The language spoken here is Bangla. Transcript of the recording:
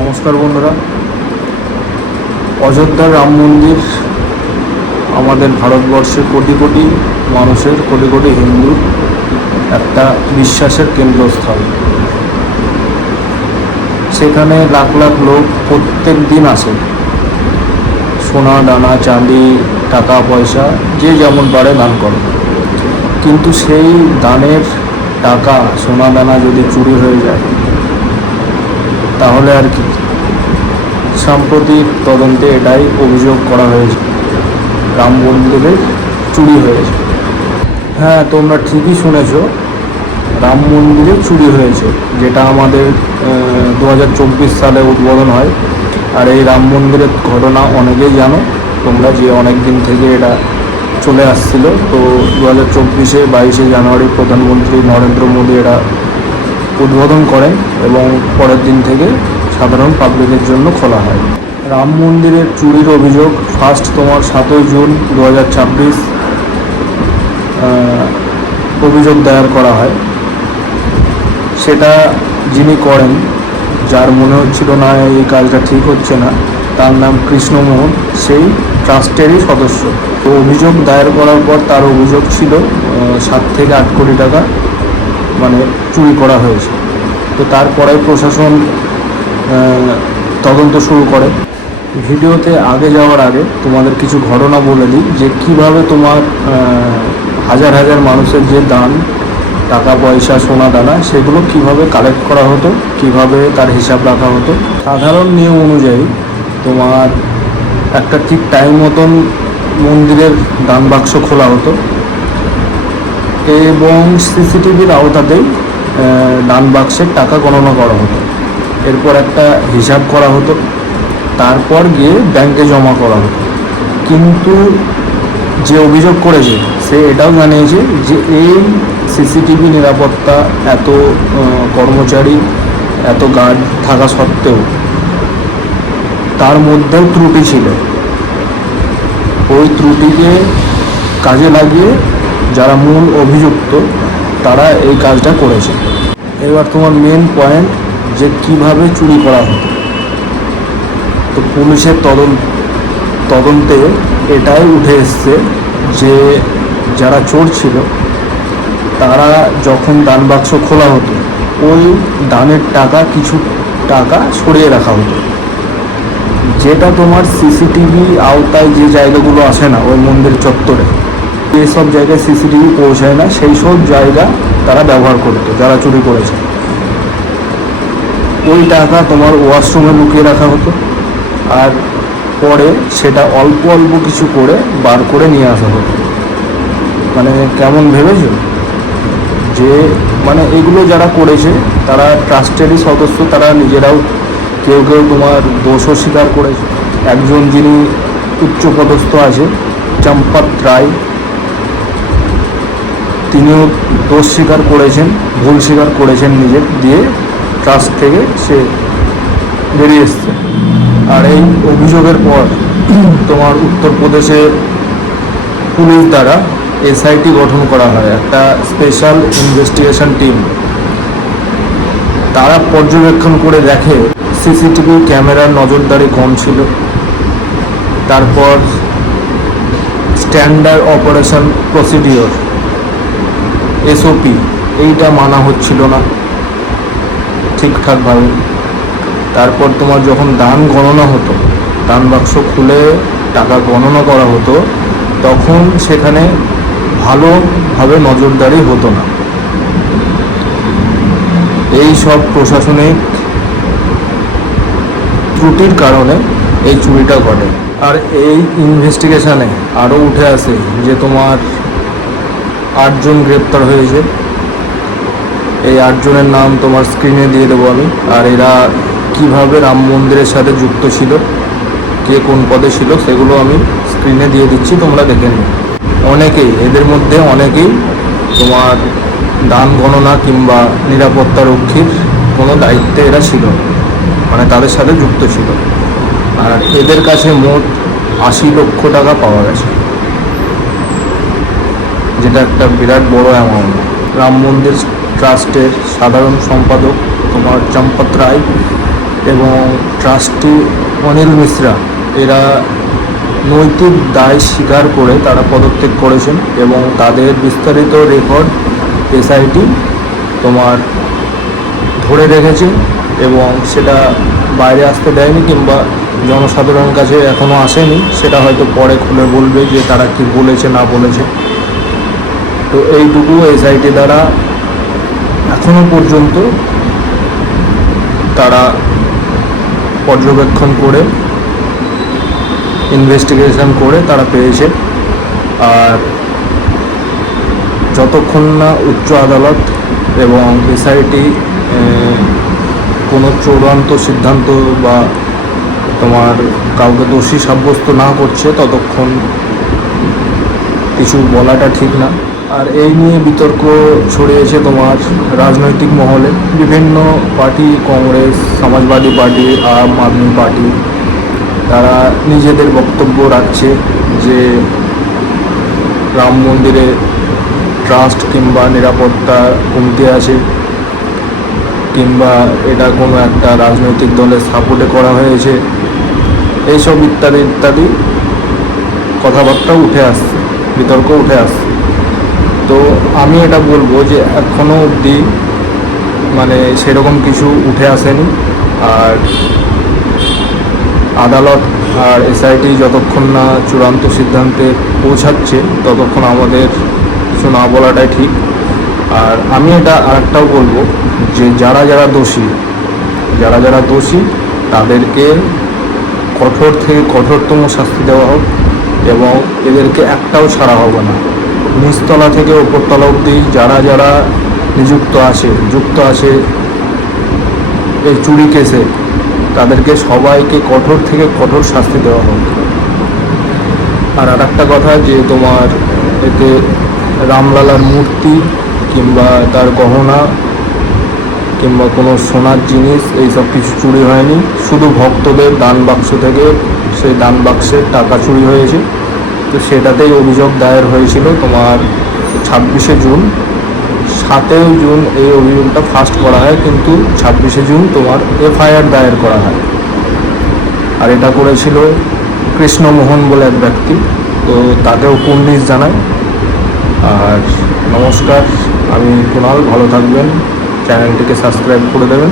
নমস্কার বন্ধুরা। অযোধ্যার রাম মন্দির আমাদের ভারতবর্ষের কোটি কোটি মানুষের, কোটি কোটি হিন্দুর একটা বিশ্বাসের কেন্দ্রস্থল। সেখানে লাখ লাখ লোক প্রত্যেক দিন আসে। সোনা দানা চাঁদি টাকা পয়সা যে যেমন পারে দান করে, কিন্তু সেই দানের টাকা সোনা দানা যদি চুরি হয়ে যায় তাহলে আর কি। সাম্প্রতিক তদন্তে এটাই অভিযোগ করা হয়েছে, রাম মন্দিরে চুরি হয়েছে। হ্যাঁ, তোমরা ঠিকই শুনেছ, রাম মন্দিরে চুরি হয়েছে, যেটা আমাদের 2024 সালে উদ্বোধন হয়। আর এই রাম মন্দিরের ঘটনা অনেকেই জানো তোমরা, যে অনেক দিন থেকে এটা চলে আসছিল। তো 2024-এ 22শে জানুয়ারি প্রধানমন্ত্রী নরেন্দ্র মোদী এটা উদ্বোধন করেন এবং পরের দিন থেকে সাধারণ পাবলিকের জন্য খোলা হয়। রাম মন্দিরের চুরির অভিযোগ ফার্স্ট তোমার 7ই জুন 2026 অভিযোগ দায়ের করা হয়। সেটা যিনি করেন, যার মনে হচ্ছিল না এই কাজটা ঠিক হচ্ছে না, তার নাম কৃষ্ণমোহন, সেই ট্রাস্টেরই সদস্য। তো অভিযোগ দায়ের করার পর তার অভিযোগ ছিল 7 থেকে 8 কোটি টাকা মানে চুরি করা হয়েছে। তো তারপরে প্রশাসন তদন্ত শুরু করে। ভিডিওতে আগে যাওয়ার আগে তোমাদের কিছু ঘটনা বলে দিই, যে কিভাবে তোমার হাজার হাজার মানুষের যে দান টাকা পয়সা সোনা দানা সেগুলো কিভাবে কালেক্ট করা হতো, কিভাবে তার হিসাব রাখা হতো। সাধারণ নিয়ম অনুযায়ী তোমার একটা ঠিক টাইম মতন মন্দিরের দান বাক্স খোলা হতো এবং সিসিটিভির আওতাতেই দান বাক্সের টাকা গণনা করা হতো। এরপর একটা হিসাব করা হতো, তারপর গিয়ে ব্যাংকে জমা করা হতো। কিন্তু যে অভিযোগ করেছে সে এটাও জানিয়েছে যে এই সিসিটিভি নিরাপত্তা, এত কর্মচারী, এত গার্ড থাকা সত্ত্বেও তার মধ্যেও ত্রুটি ছিল। ওই ত্রুটিকে কাজে লাগিয়ে যারা মূল অভিযুক্ত তারা এই কাজটা করেছে। এবার তোমার মেন পয়েন্ট, যে কিভাবে চুরি করা হতো। তো পুলিশের তদন্তে এটাই উঠে এসছে যে যারা চোর ছিল তারা যখন দান বাক্স খোলা হতো ওই দানের টাকা কিছু টাকা সরিয়ে রাখা হতো, যেটা তোমার সিসিটিভি আওতায় যে জায়গাগুলো আসে না ওই মন্দির চত্বরে, যেসব জায়গায় সিসিটিভি পৌঁছায় না সেই সব জায়গা তারা ব্যবহার করতো যারা চুরি করেছে। ওই টাকা তোমার ওয়াশরুমে লুকিয়ে রাখা হতো, আর পরে সেটা অল্প অল্প কিছু করে বার করে নিয়ে আসা হতো। মানে কেমন ভেবেছ, যে মানে এগুলো যারা করেছে তারা ট্রাস্টেরই সদস্য, তারা নিজেরাও কেউ কেউ তোমার দোষও স্বীকার করেছে। একজন যিনি উচ্চপদস্থ আছে, চম্পত রায়, তিনিও দোষ স্বীকার করেছেন, ভুল স্বীকার করেছেন নিজের, দিয়ে ট্রাস্ট থেকে সে বেরিয়ে এসছে। আর এই অভিযোগের পর তোমার উত্তরপ্রদেশে পুলিশ দ্বারা এসআইটি গঠন করা হয়, একটা স্পেশাল ইনভেস্টিগেশন টিম। তারা পর্যবেক্ষণ করে দেখে সিসিটিভি ক্যামেরার নজরদারি কম ছিল। তারপর স্ট্যান্ডার্ড অপারেশন প্রসিডিওর এসওপি এইটা মানা হচ্ছিল না ঠিকঠাকভাবে। তারপর তোমার যখন দান গণনা হতো, দান বাক্স খুলে টাকা গণনা করা হতো, তখন সেখানে ভালোভাবে নজরদারি হতো না। এই সব প্রশাসনিক ত্রুটির কারণে এই চুরিটা ঘটে। আর এই ইনভেস্টিগেশনে আরও উঠে আসে যে তোমার 8 জন গ্রেপ্তার হয়েছে। এই 8 জনের নাম তোমার স্ক্রিনে দিয়ে দেবো আমি। আর এরা কিভাবে রাম মন্দিরের সাথে যুক্ত ছিল, কে কোন পদে ছিল, সেগুলো আমি স্ক্রিনে দিয়ে দিচ্ছি, তোমরা দেখে নিও। এদের মধ্যে অনেকেই তোমার দান গণনা কিংবা নিরাপত্তা রক্ষীর কোনো দায়িত্বে এরা ছিল, মানে তাদের সাথে যুক্ত ছিল। আর এদের কাছে মোট 80 লক্ষ টাকা পাওয়া গেছে, যেটা একটা বিরাট বড় অ্যামাউন্ট। রাম মন্দির ট্রাস্টের সাধারণ সম্পাদক তোমার চম্পত রায়, এবং ট্রাস্টি অনিল মিশ্রা এরা নৈতিক দায় স্বীকার করে তারা পদত্যাগ করেছেন এবং তাদের বিস্তারিত রেকর্ড এসআইটি তোমার ধরে রেখেছে এবং সেটা বাইরে আসতে দেয়নি কিংবা জনসাধারণের কাছে এখনও আসেনি। সেটা হয়তো পরে খুলে বলবে যে তারা কি বলেছে না বলেছে। তো এইটুকু এসআইটি দ্বারা এখনও পর্যন্ত তারা পর্যবেক্ষণ করে ইনভেস্টিগেশন করে তারা পেয়েছে। আর যতক্ষণ না উচ্চ আদালত এবং এসআইটি কোনো চূড়ান্ত সিদ্ধান্ত বা তোমার কাউকে দোষী সাব্যস্ত না করছে ততক্ষণ কিছু বলাটা ঠিক না। আর এই নিয়ে বিতর্ক ছড়িয়েছে তোমার রাজনৈতিক মহলে। বিভিন্ন পার্টি, কংগ্রেস, সমাজবাদী পার্টি, আম আদমি পার্টি, তারা নিজেদের বক্তব্য রাখছে যে রাম মন্দিরে ট্রাস্ট কিংবা নিরাপত্তা কমতি আছে কিংবা এটা কোনো একটা রাজনৈতিক দলের সাপোর্টে করা হয়েছে, এইসব ইত্যাদি ইত্যাদি কথাবার্তা উঠে আসছে, বিতর্ক উঠে আসছে। তো আমি এটা বলবো যে এখনও অবধি মানে সেরকম কিছু উঠে আসেনি। আর আদালত আর এসআইটি যতক্ষণ না চূড়ান্ত সিদ্ধান্তে পৌঁছাচ্ছে ততক্ষণ আমাদের কিছু না বলাটাই ঠিক। আর আমি এটা আরেকটাও বলবো যে যারা যারা দোষী তাদেরকে কঠোর থেকে কঠোরতম শাস্তি দেওয়া হোক এবং এদেরকে একটাও ছাড়া হবে না। নিচতলা থেকে ওপরতলা অবধি যারা যুক্ত আছে এই চুরি কেসে তাদেরকে সবাইকে কঠোর থেকে কঠোর শাস্তি দেওয়া হোক। আর একটা কথা যে তোমার এতে রামলালার মূর্তি কিংবা তার গহনা কিংবা কোনো সোনার জিনিস এইসব কিছু চুরি হয়নি, শুধু ভক্তদের দান বাক্স থেকে সেই দান বাক্সের টাকা চুরি হয়েছে। তো সেটাতেই অভিযোগ দায়ের হয়েছিল তোমার 26শে জুন। 7ই জুন এই অভিযোগটা ফার্স্ট করা হয়, কিন্তু 26শে জুন তোমার এফআইআর দায়ের করা হয়। আর এটা করেছিল কৃষ্ণমোহন বলে এক ব্যক্তি। তো তাকেও কুর্নিশ জানাই। আর নমস্কার, আমি কুণাল, ভালো থাকবেন, চ্যানেলটিকে সাবস্ক্রাইব করে দেবেন।